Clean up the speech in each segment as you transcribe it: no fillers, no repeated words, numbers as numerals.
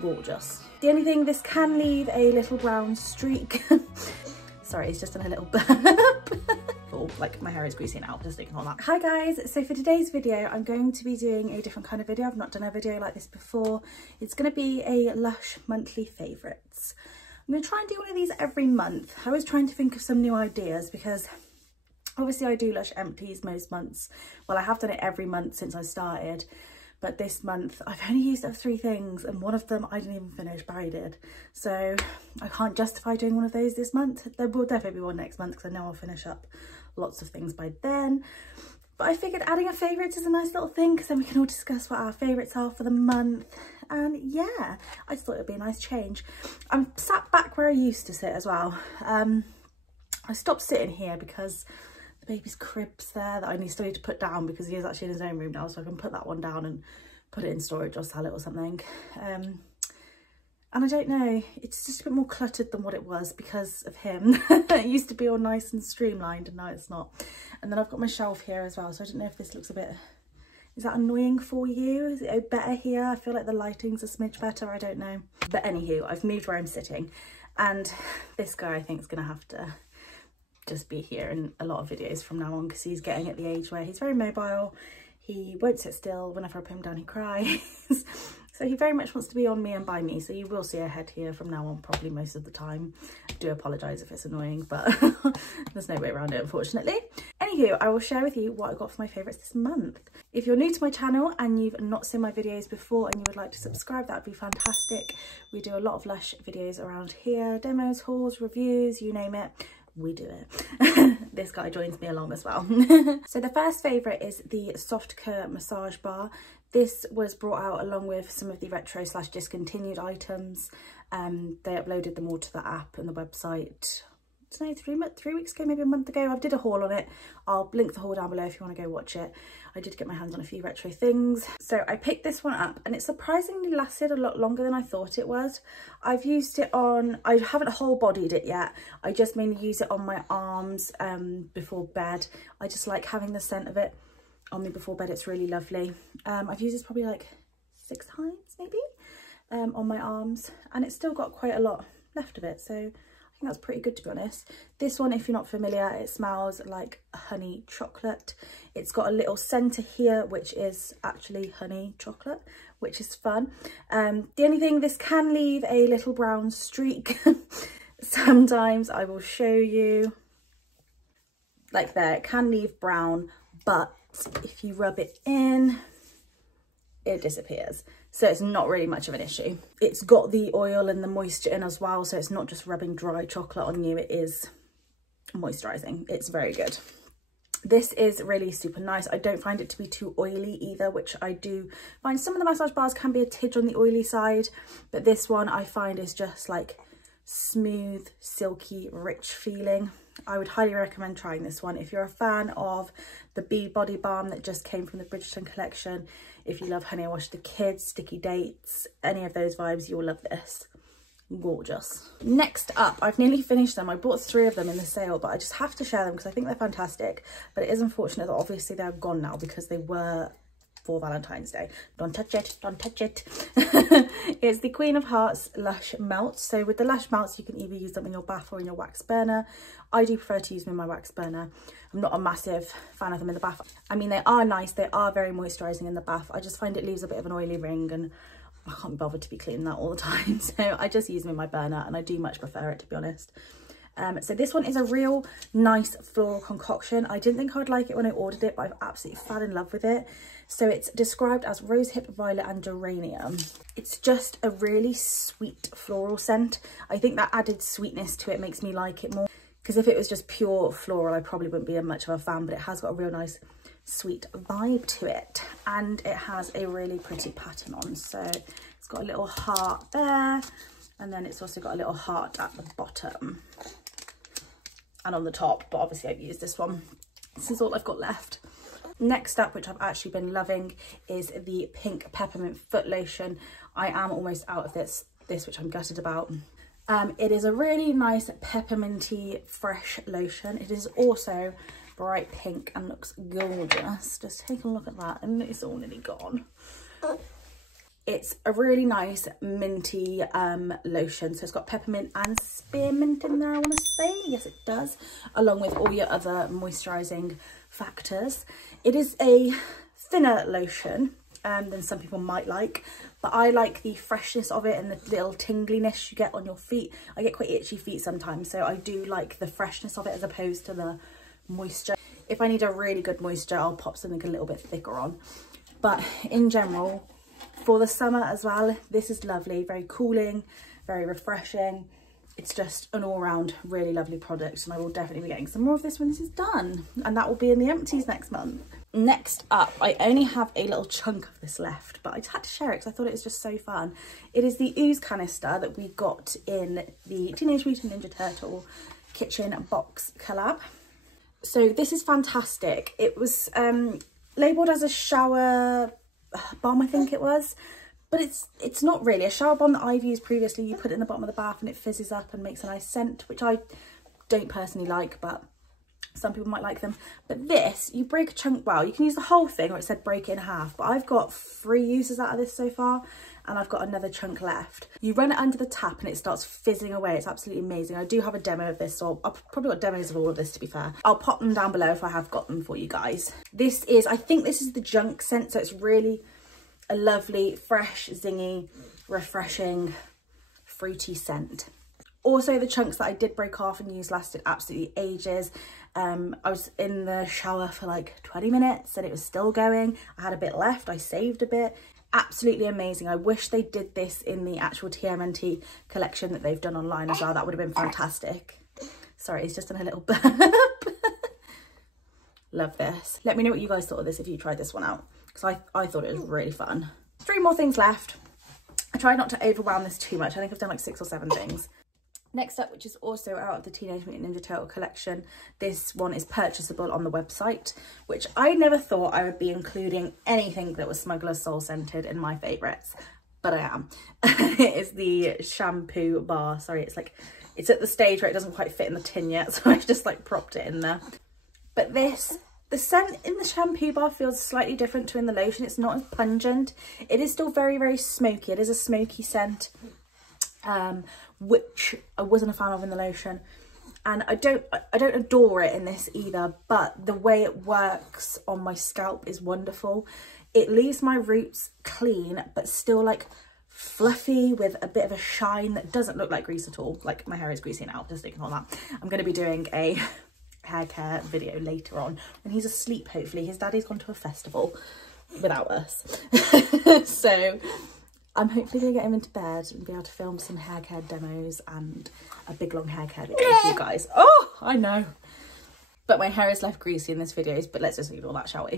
Gorgeous. The only thing, this can leave a little brown streak. Sorry, it's just done a little burp. Oh, like my hair is greasy now, just ignore that. Hi guys, so for today's video, I'm going to be doing a different kind of video. I've not done a video like this before. It's going to be a Lush monthly favourites. I'm going to try and do one of these every month. I was trying to think of some new ideas because obviously I do Lush empties most months. Well, I have done it every month since I started. But this month I've only used up 3 things and one of them I didn't even finish, Barry did. So I can't justify doing one of those this month. There will definitely be one next month because I know I'll finish up lots of things by then. But I figured adding a favourites is a nice little thing because then we can all discuss what our favourites are for the month. And yeah, I just thought it would be a nice change. I'm sat back where I used to sit as well. I stopped sitting here because the baby's crib's there that I still need to put down because he is actually in his own room now, so I can put that one down and put it in storage or sell it or something. And I don't know, it's just a bit more cluttered than what it was because of him. It used to be all nice and streamlined and now it's not. And then I've got my shelf here as well, so I don't know if this looks a bit, is that annoying for you? Is it better here? I feel like the lighting's a smidge better, I don't know. But anywho, I've moved where I'm sitting and this guy I think is gonna have to just be here in a lot of videos from now on because he's getting at the age where he's very mobile. He won't sit still. Whenever I put him down, he cries. So he very much wants to be on me and by me. So you will see a head here from now on, probably most of the time. I do apologise if it's annoying, but there's no way around it, unfortunately. Anywho, I will share with you what I got for my favourites this month. If you're new to my channel and you've not seen my videos before and you would like to subscribe, that would be fantastic. We do a lot of Lush videos around here. Demos, hauls, reviews, you name it. We do it. This guy joins me along as well. So the first favourite is the Soft Care massage bar. This was brought out along with some of the retro / discontinued items. They uploaded them all to the app and the website, I don't know, 3 weeks ago, maybe a month ago. I did a haul on it. I'll link the haul down below if you want to go watch it. I did get my hands on a few retro things. So I picked this one up and it surprisingly lasted a lot longer than I thought it was. I've used it on, I haven't whole bodied it yet. I just mainly use it on my arms before bed. I just like having the scent of it on me before bed. It's really lovely. I've used this probably like 6 times maybe on my arms and it's still got quite a lot left of it. So I think that's pretty good, to be honest. This one, if you're not familiar, it smells like honey chocolate. It's got a little centre here, which is actually honey chocolate, which is fun. The only thing, this can leave a little brown streak. Sometimes I will show you. Like there, it can leave brown, but if you rub it in, it disappears. So it's not really much of an issue. It's got the oil and the moisture in as well, so it's not just rubbing dry chocolate on you, it is moisturising. It's very good. This is really super nice. I don't find it to be too oily either, which I do find some of the massage bars can be a tidge on the oily side, but this one I find is just like smooth, silky, rich feeling. I would highly recommend trying this one if you're a fan of the Bee Body Balm that just came from the Bridgerton collection. If you love Honey I Wash the Kids, Sticky Dates, any of those vibes, you'll love this. Gorgeous. Next up, I've nearly finished them. I bought 3 of them in the sale, but I just have to share them because I think they're fantastic. But it is unfortunate that obviously they're gone now because they were for Valentine's Day. Don't touch it, don't touch it. It's the Queen of Hearts Lush Melts. So with the Lush Melts, you can either use them in your bath or in your wax burner. I do prefer to use them in my wax burner. I'm not a massive fan of them in the bath. I mean, they are nice. They are very moisturising in the bath. I just find it leaves a bit of an oily ring and I can't be bothered to be cleaning that all the time. So I just use them in my burner and I do much prefer it, to be honest. So this one is a real nice floral concoction. I didn't think I would like it when I ordered it, but I've absolutely fell in love with it. So it's described as rosehip, violet and geranium. It's just a really sweet floral scent. I think that added sweetness to it makes me like it more, because if it was just pure floral I probably wouldn't be much of a fan, but it has got a real nice sweet vibe to it and it has a really pretty pattern on. So it's got a little heart there and then it's also got a little heart at the bottom and on the top, but obviously I've used this one. This is all I've got left. Next up, which I've actually been loving, is the Pink Peppermint Foot Lotion. I am almost out of this which I'm gutted about. It is a really nice pepperminty fresh lotion. It is also bright pink and looks gorgeous. Just take a look at that and it's all nearly gone. It's a really nice minty lotion. So it's got peppermint and spearmint in there, I want to say. Yes, it does. Along with all your other moisturising factors. It is a thinner lotion than some people might like. But I like the freshness of it and the little tingliness you get on your feet. I get quite itchy feet sometimes. So I do like the freshness of it as opposed to the moisture. If I need a really good moisture, I'll pop something a little bit thicker on. But in general, for the summer as well, this is lovely, very cooling, very refreshing. It's just an all-round really lovely product, and I will definitely be getting some more of this when this is done, and that will be in the empties next month. Next up, I only have a little chunk of this left, but I just had to share it because I thought it was just so fun. It is the ooze canister that we got in the Teenage Mutant Ninja Turtle kitchen box collab. So this is fantastic. It was labelled as a shower bomb, I think it was, but it's not really. A shower bomb that I've used previously, you put it in the bottom of the bath and it fizzes up and makes a nice scent, which I don't personally like, but some people might like them. But this, you break a chunk, well, you can use the whole thing, or it said break it in half, but I've got 3 uses out of this so far, and I've got another chunk left. You run it under the tap and it starts fizzing away. It's absolutely amazing. I do have a demo of this, so I've probably got demos of all of this, to be fair. I'll pop them down below if I have got them for you guys. This is, I think this is the junk scent, so it's really a lovely, fresh, zingy, refreshing, fruity scent. Also, the chunks that I did break off and use lasted absolutely ages. I was in the shower for like 20 minutes and it was still going. I had a bit left, I saved a bit. Absolutely amazing. I wish they did this in the actual TMNT collection that they've done online as well. That would have been fantastic. Sorry, it's just done a little burp. Love this. Let me know what you guys thought of this if you tried this one out, because I thought it was really fun. 3 more things left. I tried not to overwhelm this too much. I think I've done like 6 or 7 things. Next up, which is also out of the Teenage Mutant Ninja Turtle collection, this one is purchasable on the website, which I never thought I would be including anything that was Smuggler's Soul scented in my favourites, but I am. It is the shampoo bar. Sorry, it's at the stage where it doesn't quite fit in the tin yet, so I've just like propped it in there. But this, the scent in the shampoo bar feels slightly different to in the lotion. It's not as pungent. It is still very, very smoky. It is a smoky scent, which I wasn't a fan of in the lotion. And I don't adore it in this either, but the way it works on my scalp is wonderful. It leaves my roots clean, but still like fluffy with a bit of a shine that doesn't look like grease at all. Like, my hair is greasy now, just ignore that. I'm going to be doing a hair care video later on when he's asleep, hopefully. His daddy's gone to a festival without us. So I'm hopefully going to get him into bed and be able to film some hair care demos and a big long hair care video for you guys. Oh, I know. But my hair is left greasy in this video, but let's just ignore that, shall we?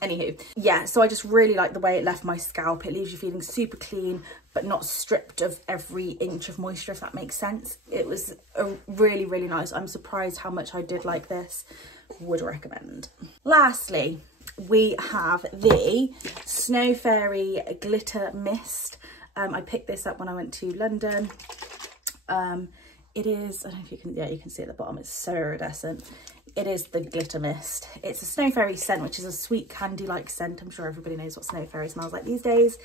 Anywho, yeah, so I just really like the way it left my scalp. It leaves you feeling super clean, but not stripped of every inch of moisture, if that makes sense. It was a really, really nice. I'm surprised how much I did like this. Would recommend. Lastly, we have the Snow Fairy Glitter Mist. I picked this up when I went to London. It is, I don't know if you can, yeah, you can see at the bottom, it's so iridescent. It is the Glitter Mist. It's a Snow Fairy scent, which is a sweet candy-like scent. I'm sure everybody knows what Snow Fairy smells like these days.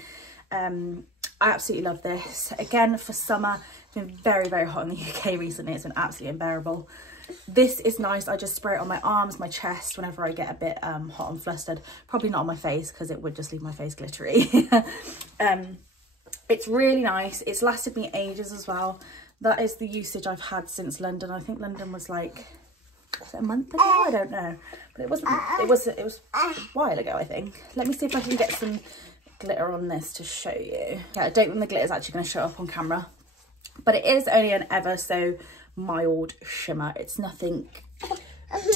I absolutely love this. Again, for summer, it's been very, very hot in the UK recently. It's been absolutely unbearable. This is nice. I just spray it on my arms, my chest, whenever I get a bit hot and flustered. Probably not on my face, because it would just leave my face glittery. It's really nice. It's lasted me ages as well. That is the usage I've had since London. I think London was like, was it a month ago? I don't know. But it wasn't, it was a while ago, I think. Let me see if I can get some glitter on this to show you. Yeah, I don't think the glitter is actually going to show up on camera. But it is only an ever so mild shimmer. It's nothing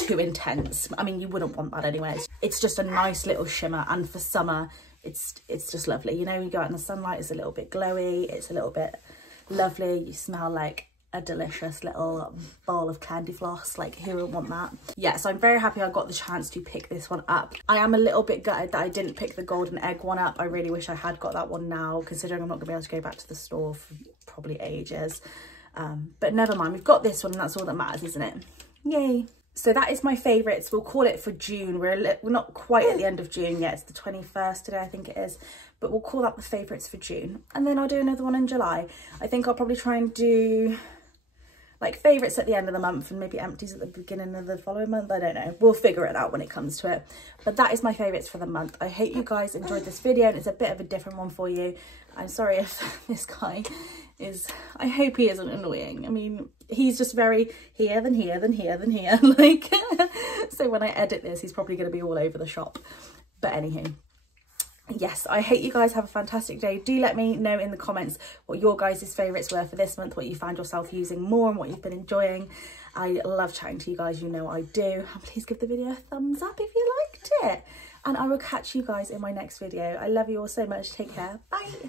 too intense. I mean, you wouldn't want that anyway. It's just a nice little shimmer, and for summer, it's just lovely. You know, you go out in the sunlight, it's a little bit glowy, it's a little bit lovely. You smell like a delicious little bowl of candy floss. Like, who would want that? Yeah, so I'm very happy I got the chance to pick this one up. I am a little bit gutted that I didn't pick the golden egg one up. I really wish I had got that one now, considering I'm not gonna be able to go back to the store for probably ages. But never mind, we've got this one and that's all that matters, isn't it? Yay. So that is my favourites. We'll call it for June. We're not quite at the end of June yet. It's the 21st today, I think it is. But we'll call that the favourites for June. And then I'll do another one in July. I think I'll probably try and do like favourites at the end of the month and maybe empties at the beginning of the following month. I don't know. We'll figure it out when it comes to it. But that is my favourites for the month. I hope you guys enjoyed this video, and it's a bit of a different one for you. I'm sorry if this guy is, I hope he isn't annoying. I mean, he's just very here, then here, then here, then here. Like, so when I edit this, he's probably going to be all over the shop. But anywho, yes, I hope you guys have a fantastic day. Do let me know in the comments what your guys' favourites were for this month, what you found yourself using more and what you've been enjoying. I love chatting to you guys, you know I do. And please give the video a thumbs up if you liked it. And I will catch you guys in my next video. I love you all so much. Take care. Bye.